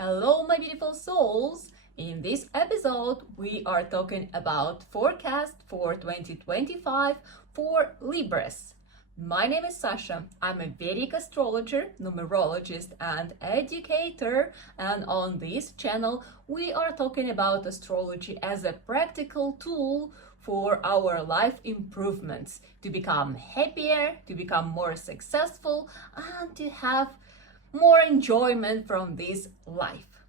Hello, my beautiful souls! In this episode, we are talking about forecast for 2025 for Libras. My name is Sasha. I'm a Vedic astrologer, numerologist, and educator. And on this channel, we are talking about astrology as a practical tool for our life improvements, to become happier, to become more successful, and to have more enjoyment from this life.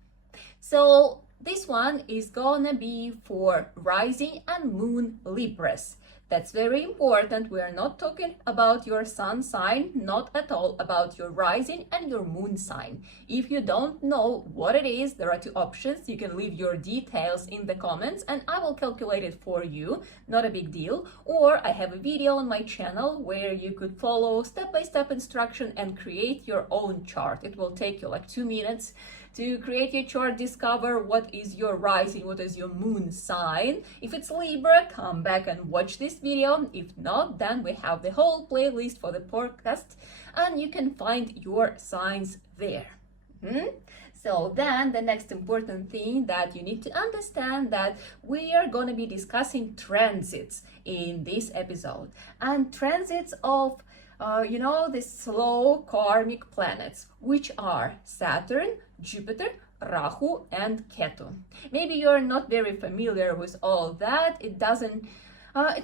So this one is gonna be for Rising and Moon Libras. That's very important. We are not talking about your sun sign, not at all about your rising and your moon sign. If you don't know what it is, there are two options. You can leave your details in the comments and I will calculate it for you. Not a big deal. Or I have a video on my channel where you could follow step-by-step instruction and create your own chart. It will take you like 2 minutes to create your chart, discover what is your rising, what is your moon sign. If it's Libra, come back and watch this video. If not, then we have the whole playlist for the podcast and you can find your signs there. So then the next important thing that you need to understand that we are going to be discussing transits in this episode, and transits of the slow karmic planets, which are Saturn, Jupiter, Rahu, and Ketu. Maybe you're not very familiar with all that. It's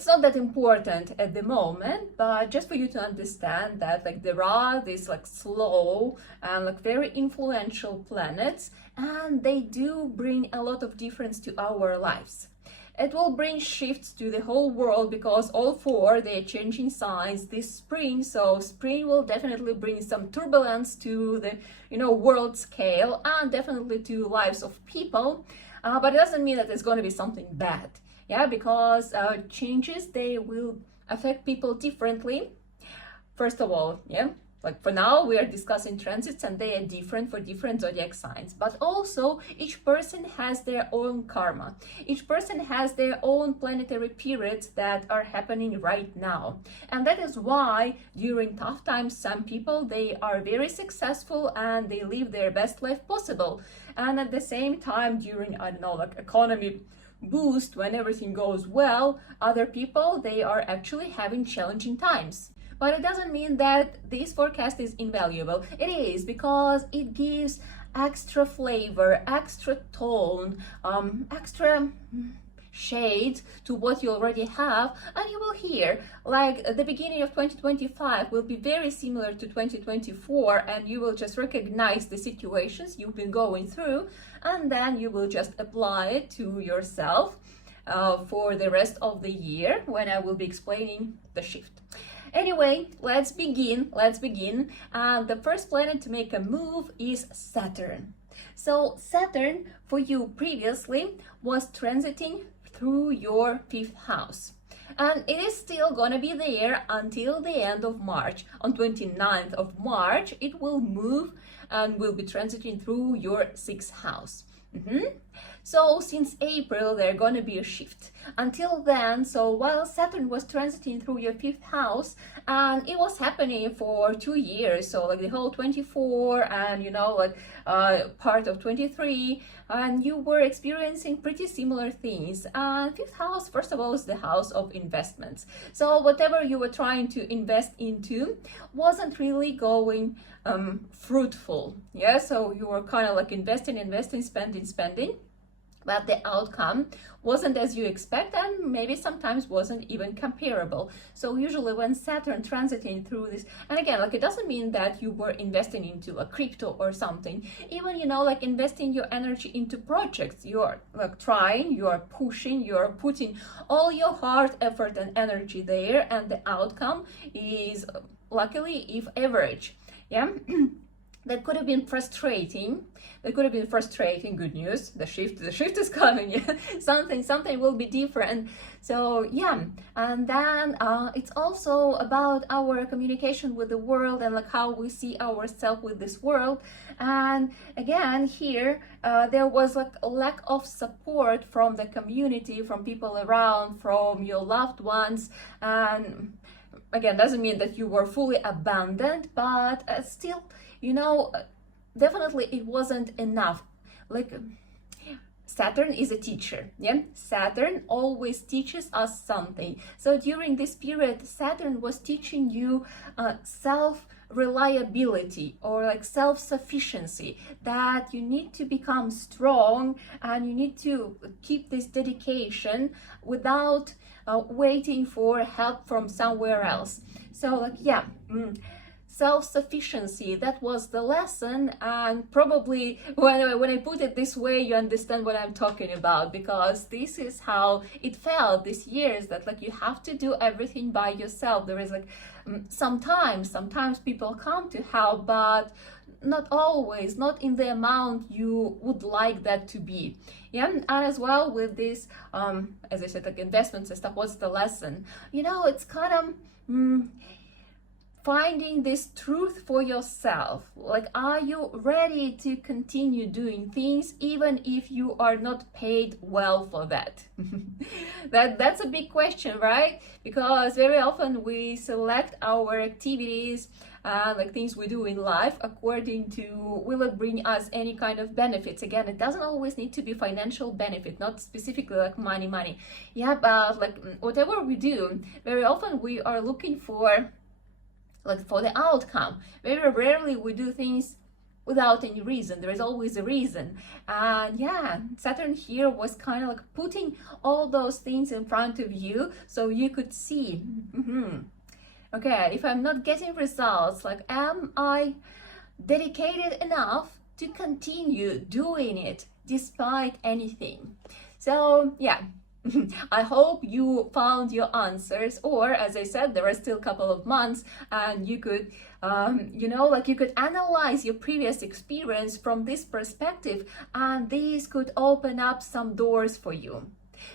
not that important at the moment, but just for you to understand that there are these slow and very influential planets, and they do bring a lot of difference to our lives. It will bring shifts to the whole world because all four, they're changing signs this spring. So spring will definitely bring some turbulence to the, world scale and definitely to lives of people. But it doesn't mean that it's going to be something bad. Yeah, because changes, they will affect people differently. First of all, for now, we are discussing transits and they are different for different zodiac signs. But also, each person has their own karma. Each person has their own planetary periods that are happening right now. And that is why during tough times, some people, they are very successful and they live their best life possible. And at the same time, during, economy boost, when everything goes well, other people, they are actually having challenging times. But it doesn't mean that this forecast is invaluable. It is, because it gives extra flavor, extra tone, extra shades to what you already have, and you will hear the beginning of 2025 will be very similar to 2024, and you will just recognize the situations you've been going through, and then you will just apply it to yourself for the rest of the year when I will be explaining the shift. Anyway, let's begin. The first planet to make a move is Saturn. So Saturn, for you previously, was transiting through your 5th house. And it is still gonna be there until the end of March. On 29th of March, it will move and will be transiting through your 6th house. So since April, there's gonna be a shift. Until then, so while Saturn was transiting through your 5th house, and it was happening for 2 years, so the whole 24 and part of 23, and you were experiencing pretty similar things. And 5th house, first of all, is the house of investments. So whatever you were trying to invest into wasn't really going fruitful. Yeah, so you were kind of investing, spending. But the outcome wasn't as you expect, and maybe sometimes wasn't even comparable. So usually when Saturn transiting through this, and again, it doesn't mean that you were investing into a crypto or something. Even, investing your energy into projects. You are trying, you are pushing, you are putting all your heart, effort, and energy there, and the outcome is luckily, if average. Yeah. That could have been frustrating. Good news. The shift is coming. Yeah? Something will be different. So yeah, and then it's also about our communication with the world and how we see ourselves with this world. And again, here there was a lack of support from the community, from people around, from your loved ones, and again, doesn't mean that you were fully abandoned, but still, definitely it wasn't enough. like Saturn is a teacher, yeah? Saturn always teaches us something. So during this period, Saturn was teaching you self-reliability or like self-sufficiency, that you need to become strong and you need to keep this dedication without waiting for help from somewhere else. So like, yeah, self-sufficiency, that was the lesson. And probably when I put it this way, you understand what I'm talking about, because this is how it felt these years, that like you have to do everything by yourself. There is like sometimes people come to help, but not always, not in the amount you would like that to be. Yeah, and as well with this as I said, like investments and stuff, what's the lesson? You know, it's kind of finding this truth for yourself. Like, are you ready to continue doing things even if you are not paid well for that? That's a big question, right? Because very often we select our activities, like things we do in life, according to will it bring us any kind of benefits. Again, it doesn't always need to be financial benefit, not specifically like money. Yeah, but like whatever we do, very often we are looking for the outcome. Very rarely we do things without any reason. There is always a reason. And yeah, Saturn here was kind of like putting all those things in front of you so you could see, okay, if I'm not getting results, like, am I dedicated enough to continue doing it despite anything? So yeah, I hope you found your answers, or as I said, there are still a couple of months and you could, you could analyze your previous experience from this perspective, and these could open up some doors for you.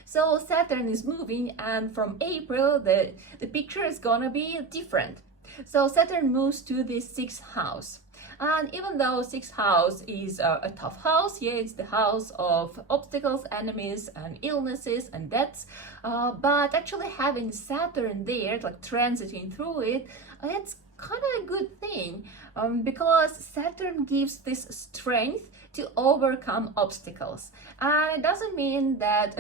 So Saturn is moving, and from April, the picture is gonna be different. So Saturn moves to the 6th house. And even though 6th house is a tough house, yeah, it's the house of obstacles, enemies, and illnesses and deaths, but actually having Saturn there, like transiting through it, it's kind of a good thing, because Saturn gives this strength to overcome obstacles. And it doesn't mean that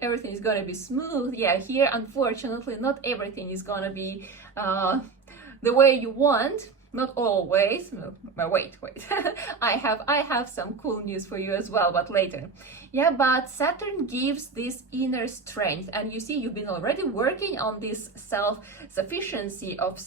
everything is going to be smooth. Yeah, here, unfortunately, not everything is going to be the way you want. Not always. No, wait. I have some cool news for you as well, but later. Yeah, but Saturn gives this inner strength, and you see, you've been already working on this self-sufficiency, of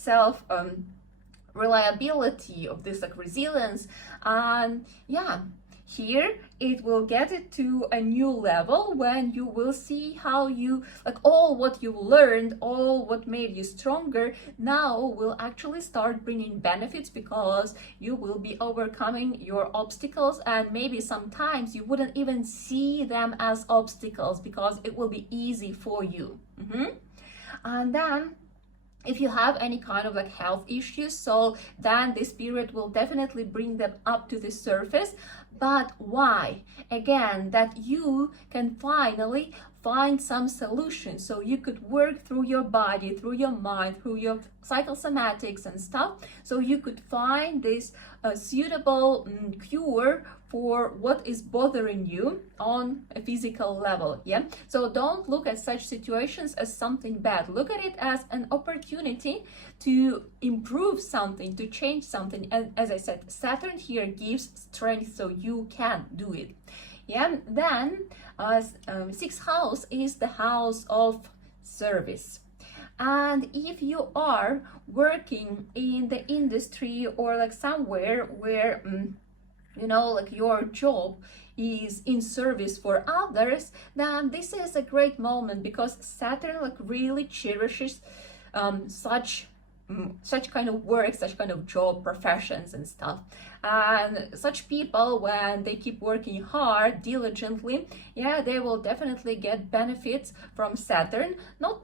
reliability, of this like resilience, and yeah, here it will get it to a new level when you will see how you, like, all what you learned, all what made you stronger, now will actually start bringing benefits, because you will be overcoming your obstacles, and maybe sometimes you wouldn't even see them as obstacles because it will be easy for you. And then if you have any kind of like health issues, so then this period will definitely bring them up to the surface. But why? Again, that you can finally find some solution, so you could work through your body, through your mind, through your psychosomatics and stuff, so you could find this suitable cure for what is bothering you on a physical level. Yeah, so don't look at such situations as something bad. Look at it as an opportunity to improve something, to change something. And as I said, Saturn here gives strength so you can do it. Yeah, then 6th house is the house of service. And if you are working in the industry or like somewhere where like your job is in service for others, then this is a great moment, because Saturn like really cherishes such kind of work, such kind of job, professions and stuff. And such people, when they keep working hard, diligently, yeah, they will definitely get benefits from Saturn. Not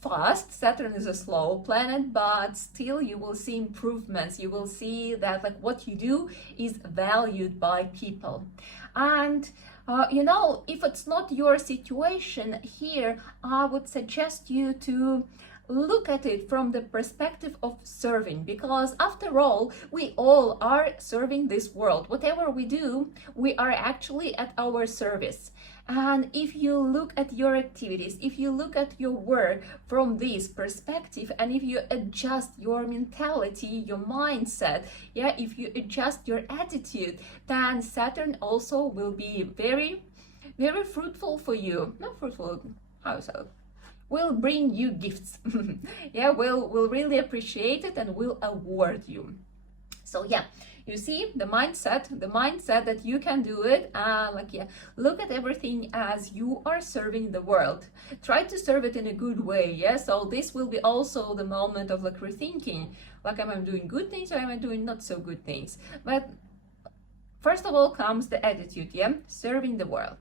fast, Saturn is a slow planet, but still you will see improvements. You will see that like what you do is valued by people. And if it's not your situation here, I would suggest you to look at it from the perspective of serving, because after all, we all are serving this world. Whatever we do, we are actually at our service. And if you look at your activities, if you look at your work from this perspective, and if you adjust your mentality, your mindset, yeah, if you adjust your attitude, then Saturn also will be very, very fruitful for you. Not fruitful, how so? Will bring you gifts. Yeah, will really appreciate it and will award you. So yeah, you see the mindset that you can do it. Look at everything as you are serving the world. Try to serve it in a good way. Yeah, so this will be also the moment of like rethinking, like, am I doing good things or am I doing not so good things? But first of all comes the attitude, yeah, serving the world.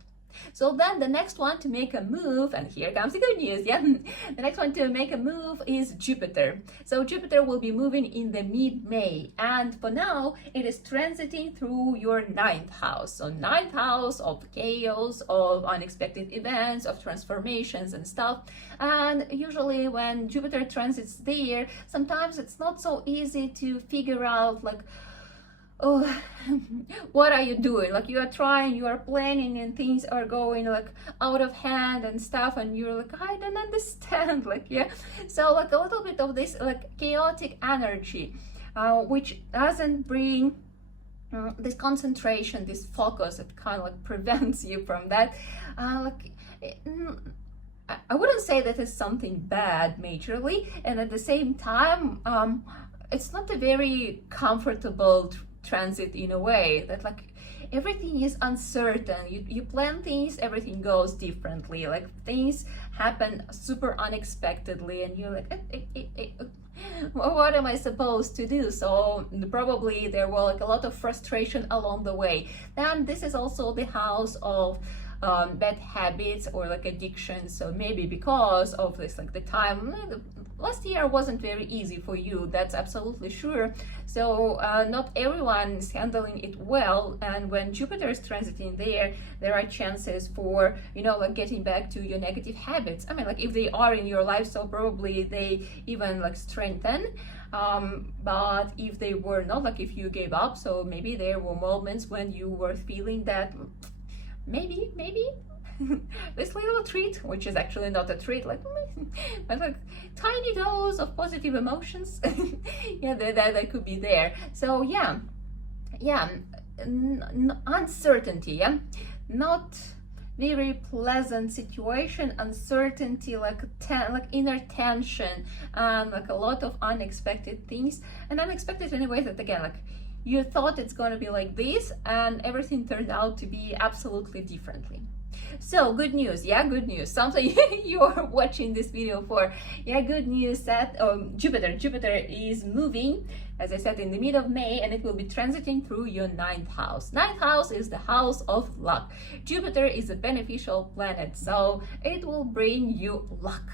So then the next one to make a move, and here comes the good news, yeah. The next one to make a move is Jupiter. So Jupiter will be moving in the mid-May, and for now it is transiting through your 9th house. So 9th house of chaos, of unexpected events, of transformations and stuff. And usually when Jupiter transits there, sometimes it's not so easy to figure out like, oh, what are you doing? Like, you are trying, you are planning, and things are going like out of hand and stuff, and you're like, I don't understand. Like, yeah, so like a little bit of this like chaotic energy, which doesn't bring this concentration, this focus. It kind of like prevents you from that. I wouldn't say that it's something bad majorly, and at the same time, it's not a very comfortable transit in a way that like everything is uncertain. You plan things, everything goes differently, like things happen super unexpectedly, and you're like, well, what am I supposed to do? So probably there were like a lot of frustration along the way. Then this is also the house of bad habits or like addiction. So maybe because of this, like the time last year wasn't very easy for you, that's absolutely sure. So not everyone is handling it well, and when Jupiter is transiting there are chances for, you know, like getting back to your negative habits. I mean, like if they are in your life, so probably they even like strengthen. But if they were not, like if you gave up, so maybe there were moments when you were feeling that maybe this little treat, which is actually not a treat, like, but like tiny dose of positive emotions, yeah, that could be there. So yeah, uncertainty, yeah, not very pleasant situation, uncertainty, like inner tension, and like a lot of unexpected things, and unexpected in a way that, again, like you thought it's going to be like this and everything turned out to be absolutely differently. So good news, yeah, good news, something you're watching this video for. Yeah, good news that Jupiter is moving, as I said, in the mid of May, and it will be transiting through your 9th house. 9th house is the house of luck. Jupiter is a beneficial planet, so it will bring you luck.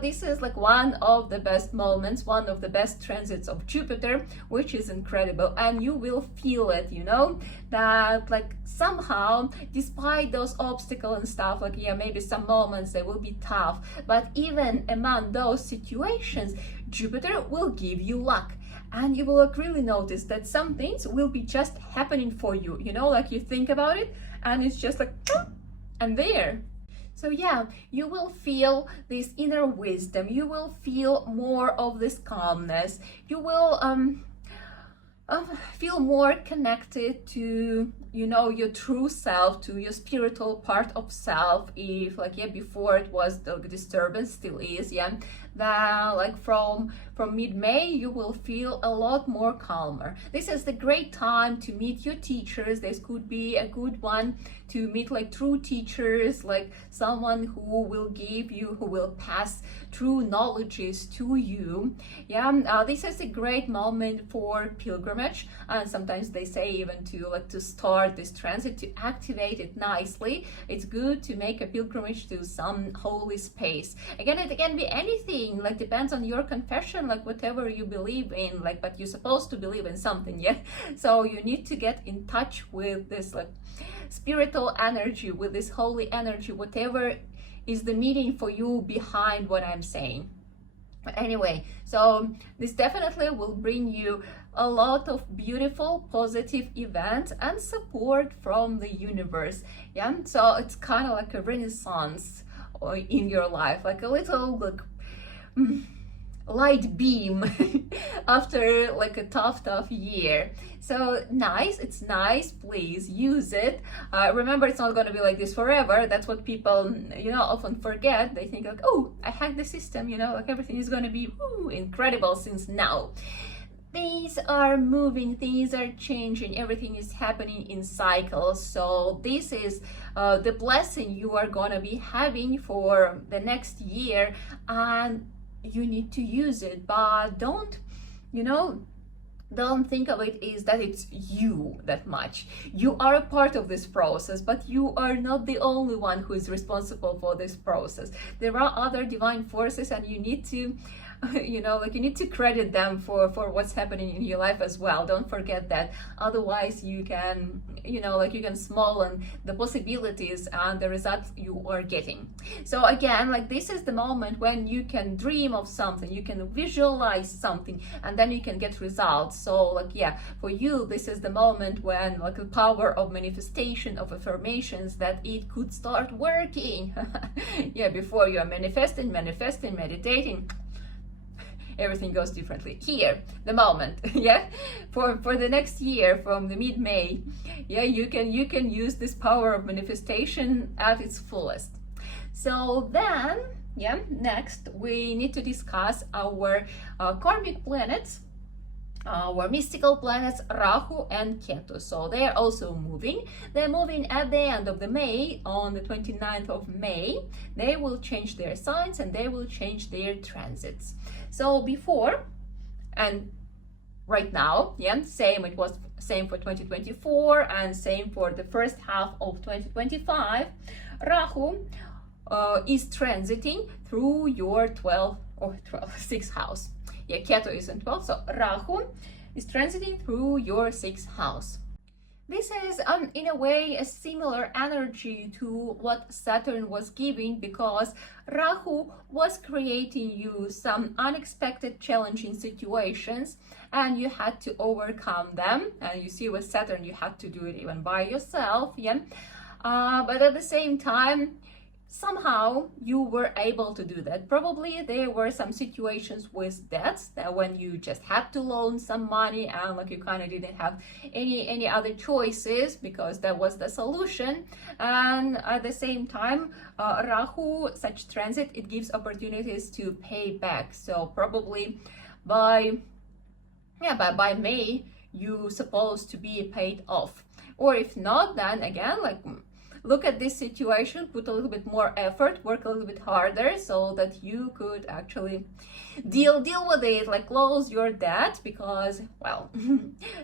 This is like one of the best moments, one of the best transits of Jupiter, which is incredible, and you will feel it, you know, that like somehow, despite those obstacles and stuff, like, yeah, maybe some moments they will be tough, but even among those situations, Jupiter will give you luck. And you will like really notice that some things will be just happening for you, you know, like you think about it and it's just like, and there. So yeah, you will feel this inner wisdom, you will feel more of this calmness, you will feel more connected to, you know, your true self, to your spiritual part of self. If like, yeah, before it was the disturbance, still is, yeah, that like from mid-May you will feel a lot more calmer. This is the great time to meet your teachers. This could be a good one to meet like true teachers, like someone who will give you, who will pass true knowledges to you. Yeah, this is a great moment for pilgrimage, and sometimes they say even to like to start this transit, to activate it nicely. It's good to make a pilgrimage to some holy space. Again, it can be anything, like depends on your confession, like whatever you believe in, like, but you're supposed to believe in something, yeah. So you need to get in touch with this like spiritual energy, with this holy energy, whatever is the meaning for you behind what I'm saying. Anyway, so this definitely will bring you a lot of beautiful positive events and support from the universe. Yeah, so it's kind of like a renaissance in your life, like a little like light beam after like a tough year. So nice, it's nice, please use it. Remember, it's not going to be like this forever. That's what people often forget. They think like, oh, I hacked the system, like everything is going to be incredible since now. Things are moving, things are changing, everything is happening in cycles. So this is the blessing you are gonna be having for the next year, and you need to use it. But don't think of it is that it's you that much. You are a part of this process, but you are not the only one who is responsible for this process. There are other divine forces, and you need to you need to credit them for what's happening in your life as well. Don't forget that. Otherwise you can you can smollen the possibilities and the results you are getting. So again, like, this is the moment when you can dream of something, you can visualize something, and then you can get results. So like, yeah, for you this is the moment when, like, the power of manifestation, of affirmations, that it could start working. Yeah, before you are manifesting, meditating, everything goes differently. Here, the moment, yeah, for the next year, from the mid-May, yeah, you can use this power of manifestation at its fullest. So then, yeah, next we need to discuss our karmic planets, our mystical planets, Rahu and Ketu. So they are also moving. They're moving at the end of the May, on the 29th of May. They will change their signs and they will change their transits. So before and right now, yeah, it was same for 2024 and same for the first half of 2025. Rahu is transiting through your 6th house. Yeah, Ketu is in 12th, so Rahu is transiting through your 6th house. This is in a way a similar energy to what Saturn was giving, because Rahu was creating you some unexpected challenging situations and you had to overcome them. And you see, with Saturn you had to do it even by yourself, yeah. But at the same time, somehow you were able to do that. Probably there were some situations with debts that when you just had to loan some money and, like, you kind of didn't have any other choices, because that was the solution. And at the same time, Rahu, such transit, it gives opportunities to pay back. So probably by May you supposed to be paid off, or if not, then again, like, look at this situation, put a little bit more effort, work a little bit harder, so that you could actually deal with it, like close your debt, because, well,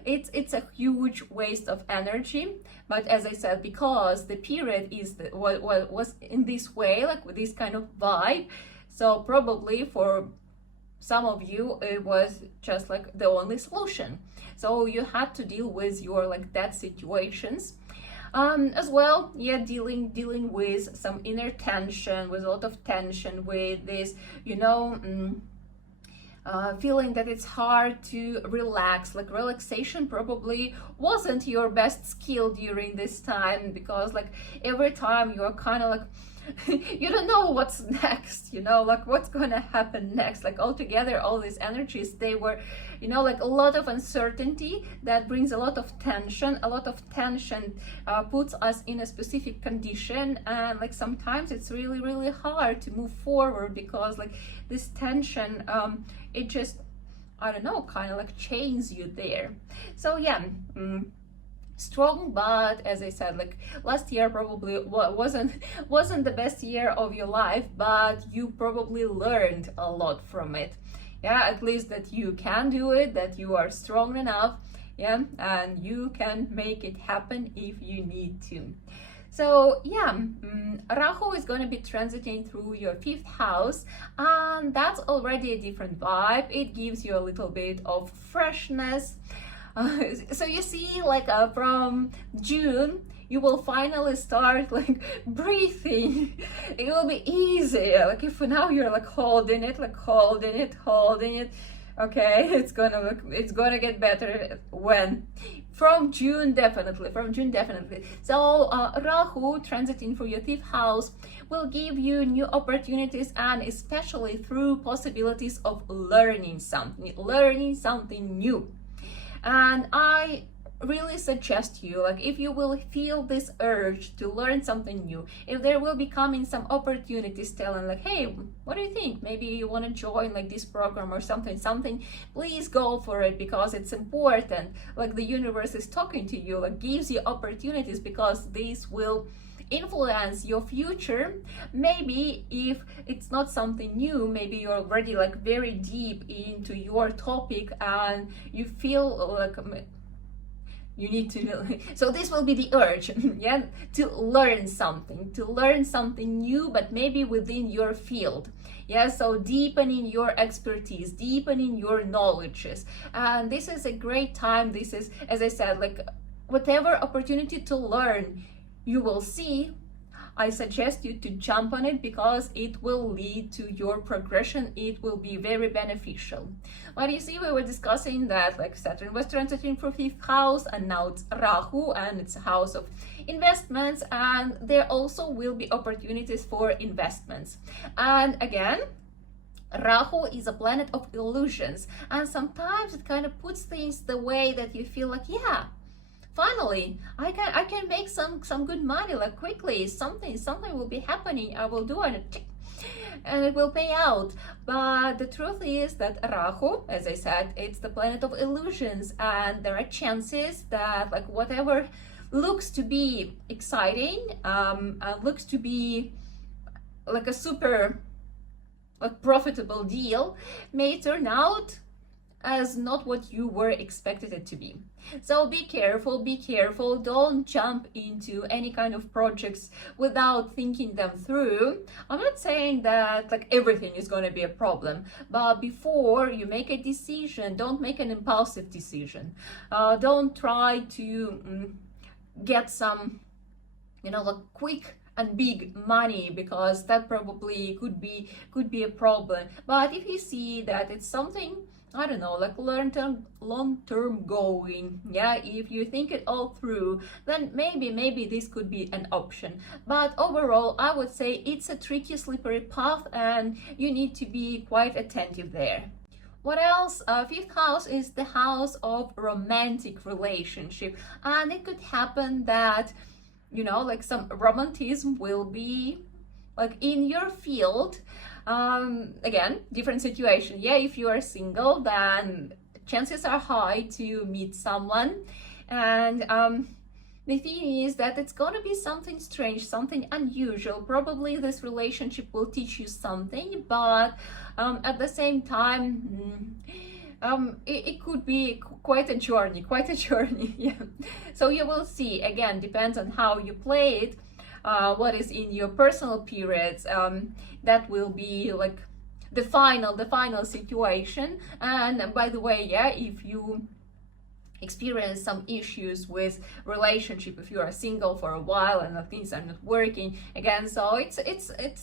it's a huge waste of energy. But as I said, because the period is was in this way, like with this kind of vibe, so probably for some of you it was just like the only solution. So you had to deal with your, like, debt situations. As well, yeah, dealing with some inner tension, with a lot of tension, with this, feeling that it's hard to relax. Like, relaxation probably wasn't your best skill during this time, because, like, every time you're kind of like, you don't know what's next, like what's gonna happen next. Like, altogether, all these energies, they were, like, a lot of uncertainty that brings a lot of tension. Puts us in a specific condition, and, like, sometimes it's really, really hard to move forward, because, like, this tension, it just, I don't know, kind of like chains you there. So yeah, strong, but as I said, like, last year probably wasn't the best year of your life, but you probably learned a lot from it. Yeah, at least that you can do it, that you are strong enough, yeah, and you can make it happen if you need to. So yeah, Rahu is going to be transiting through your 5th house, and that's already a different vibe. It gives you a little bit of freshness, So you see, like from June, you will finally start like breathing. It will be easy. Like if now you're like holding it, holding it. Okay, it's gonna get better when from June, definitely. So Rahu transiting through your fifth house will give you new opportunities, and especially through possibilities of learning something new. And I really suggest you, like if you will feel this urge to learn something new, if there will be coming some opportunities telling like, hey, what do you think, maybe you want to join like this program or something, please go for it, because it's important. Like the universe is talking to you, like gives you opportunities, because this will influence your future. Maybe if it's not something new, maybe you're already like very deep into your topic and you feel like you need to so this will be the urge yeah, to learn something new, but maybe within your field. Yeah, so deepening your expertise, deepening your knowledges. And this is a great time. This is, as I said, like whatever opportunity to learn you will see, I suggest you to jump on it, because it will lead to your progression. It will be very beneficial. But you see, we were discussing that like Saturn was transiting through fifth house, and now it's Rahu, and it's a house of investments, and there also will be opportunities for investments. And again, Rahu is a planet of illusions, and sometimes it kind of puts things the way that you feel like, yeah, finally I can make some good money, like quickly something will be happening, I will do it and it will pay out. But the truth is that Rahu, as I said, it's the planet of illusions, and there are chances that like whatever looks to be exciting, looks to be like a super like profitable deal, may turn out as not what you were expected it to be. So be careful, don't jump into any kind of projects without thinking them through. I'm not saying that like everything is going to be a problem, but before you make a decision, don't make an impulsive decision. Don't try to get some, like quick and big money, because that probably could be a problem. But if you see that it's something, I don't know, like long-term going, yeah, if you think it all through, then maybe this could be an option. But overall, I would say it's a tricky, slippery path, and you need to be quite attentive there. What else? Fifth house is the house of romantic relationship, and it could happen that, like some romanticism will be like in your field. Again, different situation. Yeah, if you are single, then chances are high to meet someone. And the thing is that it's gonna be something strange, something unusual. Probably this relationship will teach you something, but at the same time, it could be quite a journey, yeah. So you will see, again, depends on how you play it. What is in your personal periods, that will be like the final situation. And by the way, yeah, if you experience some issues with relationship, if you are single for a while and things are not working, again, so it's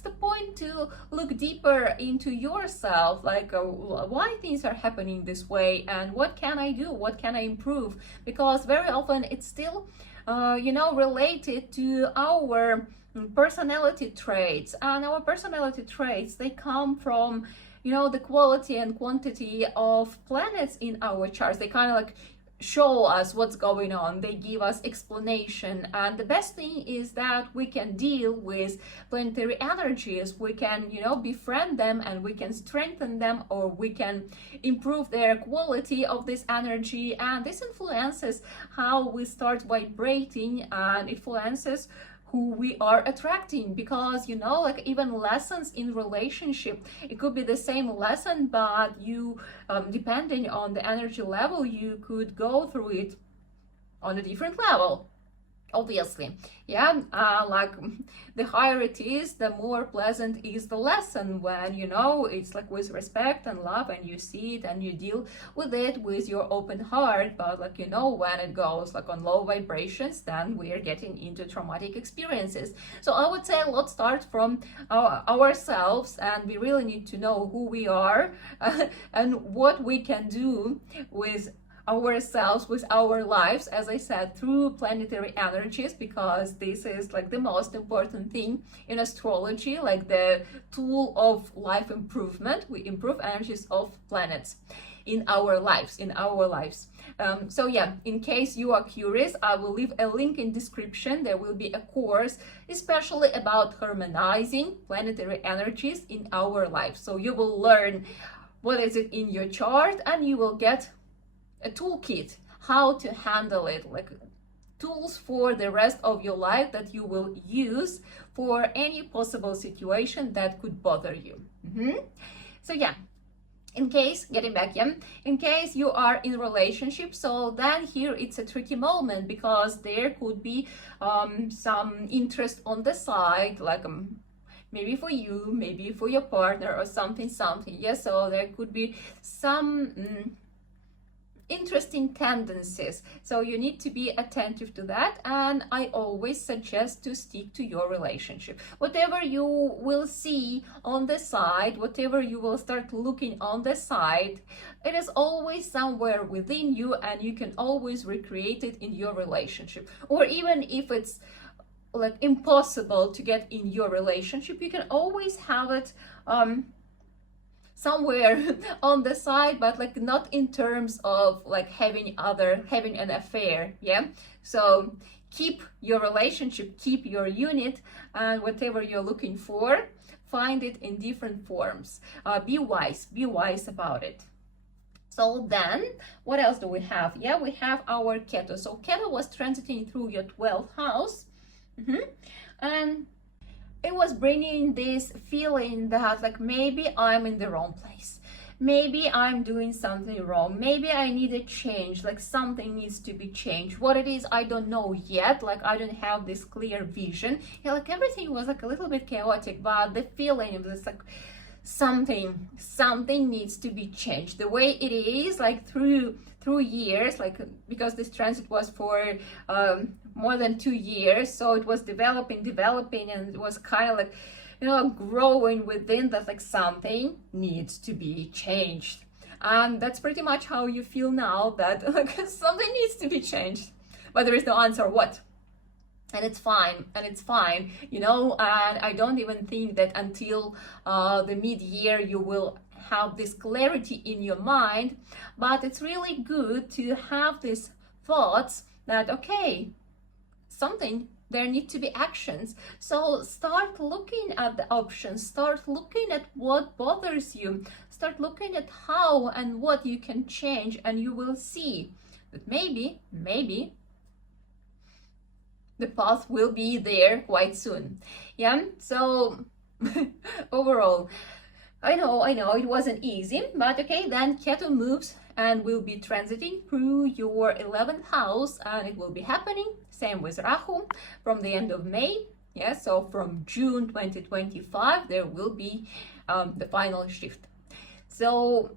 the point to look deeper into yourself, like why things are happening this way, and what can I do, what can I improve, because very often it's still related to our personality traits. And our personality traits, they come from, the quality and quantity of planets in our charts. They kind of like show us what's going on, they give us explanation. And the best thing is that we can deal with planetary energies, we can befriend them, and we can strengthen them, or we can improve their quality of this energy. And this influences how we start vibrating, and influences who we are attracting, because like even lessons in relationship, it could be the same lesson, but you depending on the energy level, you could go through it on a different level. obviously. Yeah, like the higher it is, the more pleasant is the lesson, when you know it's like with respect and love, and you see it and you deal with it with your open heart. But like, you know, when it goes like on low vibrations, then we are getting into traumatic experiences. So I would say let's start from ourselves, and we really need to know who we are and what we can do with ourselves, with our lives, as I said, through planetary energies, because this is like the most important thing in astrology, like the tool of life improvement. We improve energies of planets in our lives, so yeah, in case you are curious, I will leave a link in description. There will be a course especially about harmonizing planetary energies in our lives. So you will learn what is it in your chart, and you will get a toolkit how to handle it, like tools for the rest of your life that you will use for any possible situation that could bother you. So yeah, in case, getting back, yeah, in case you are in a relationship, so then here it's a tricky moment, because there could be some interest on the side, like maybe for you, maybe for your partner, or something. Yeah, so there could be some interesting tendencies, so you need to be attentive to that. And I always suggest to stick to your relationship. Whatever you will see on the side, whatever you will start looking on the side, it is always somewhere within you, and you can always recreate it in your relationship. Or even if it's like impossible to get in your relationship, you can always have it somewhere on the side, but like not in terms of like having an affair. Yeah, so keep your relationship, keep your unit, and whatever you're looking for, find it in different forms. Be wise about it. So then what else do we have? Yeah, we have our Ketu. So Ketu was transiting through your 12th house, and it was bringing this feeling that like maybe I'm in the wrong place, maybe I'm doing something wrong, maybe I need a change, like something needs to be changed. What it is, I don't know yet, like I don't have this clear vision. Yeah, like everything was like a little bit chaotic, but the feeling of this like something needs to be changed. The way it is, like through years, like because this transit was for more than 2 years, so it was developing, and it was kind of like, you know, growing within that, like something needs to be changed. And that's pretty much how you feel now, that like something needs to be changed, but there is no answer what. And it's fine, you know. And I don't even think that until the mid-year you will have this clarity in your mind, but it's really good to have these thoughts that, okay, there need to be actions. So start looking at the options, start looking at what bothers you, start looking at how and what you can change, and you will see that maybe the path will be there quite soon. Yeah, so overall, I know it wasn't easy, but okay, then Ketu moves and will be transiting through your 11th house, and it will be happening, same with Rahu, from the end of May. Yeah, so from June 2025, there will be the final shift. So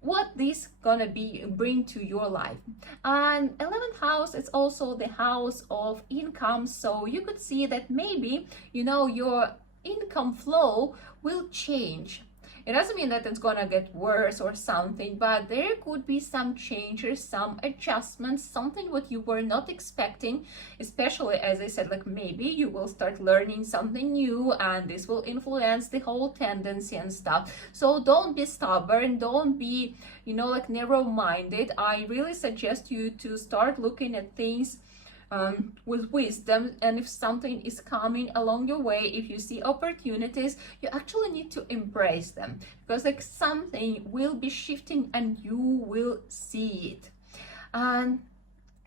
what this gonna bring to your life. And 11th house is also the house of income, so you could see that maybe, you know, your income flow will change. It doesn't mean that it's gonna get worse or something, but there could be some changes, some adjustments, something what you were not expecting, especially, as I said, like maybe you will start learning something new, and this will influence the whole tendency and stuff. So don't be stubborn, don't be, you know, like narrow-minded. I really suggest you to start looking at things with wisdom, and if something is coming along your way, if you see opportunities, you actually need to embrace them, because like something will be shifting and you will see it. And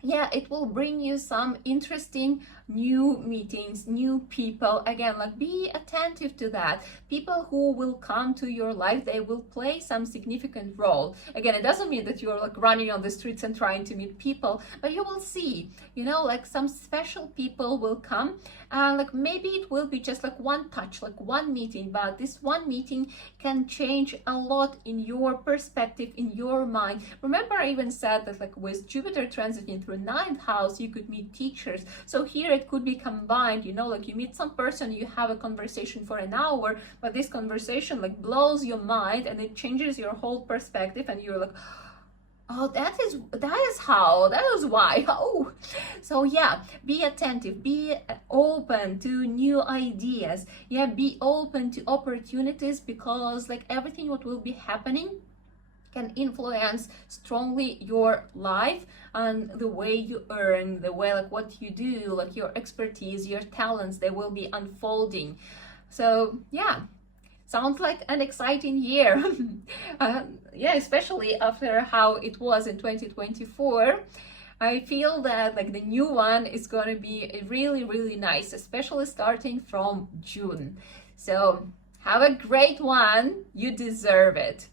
yeah, it will bring you some interesting new meetings, new people. Again, like, be attentive to that. People who will come to your life, they will play some significant role. Again, it doesn't mean that you're like running on the streets and trying to meet people, but you will see, you know, like some special people will come, and like maybe it will be just like one touch, like one meeting, but this one meeting can change a lot in your perspective, in your mind. Remember, I even said that like with Jupiter transiting through ninth house, you could meet teachers. So here it could be combined, you know, like you meet some person, you have a conversation for an hour, but this conversation like blows your mind and it changes your whole perspective, and you're like, oh, that is how, that is why. Oh, so yeah, be attentive, be open to new ideas. Yeah, be open to opportunities, because like everything what will be happening can influence strongly your life and the way you earn, the way like what you do, like your expertise, your talents, they will be unfolding. So yeah, sounds like an exciting year. Yeah, especially after how it was in 2024. I feel that like the new one is going to be really, really nice, especially starting from June. So have a great one. You deserve it.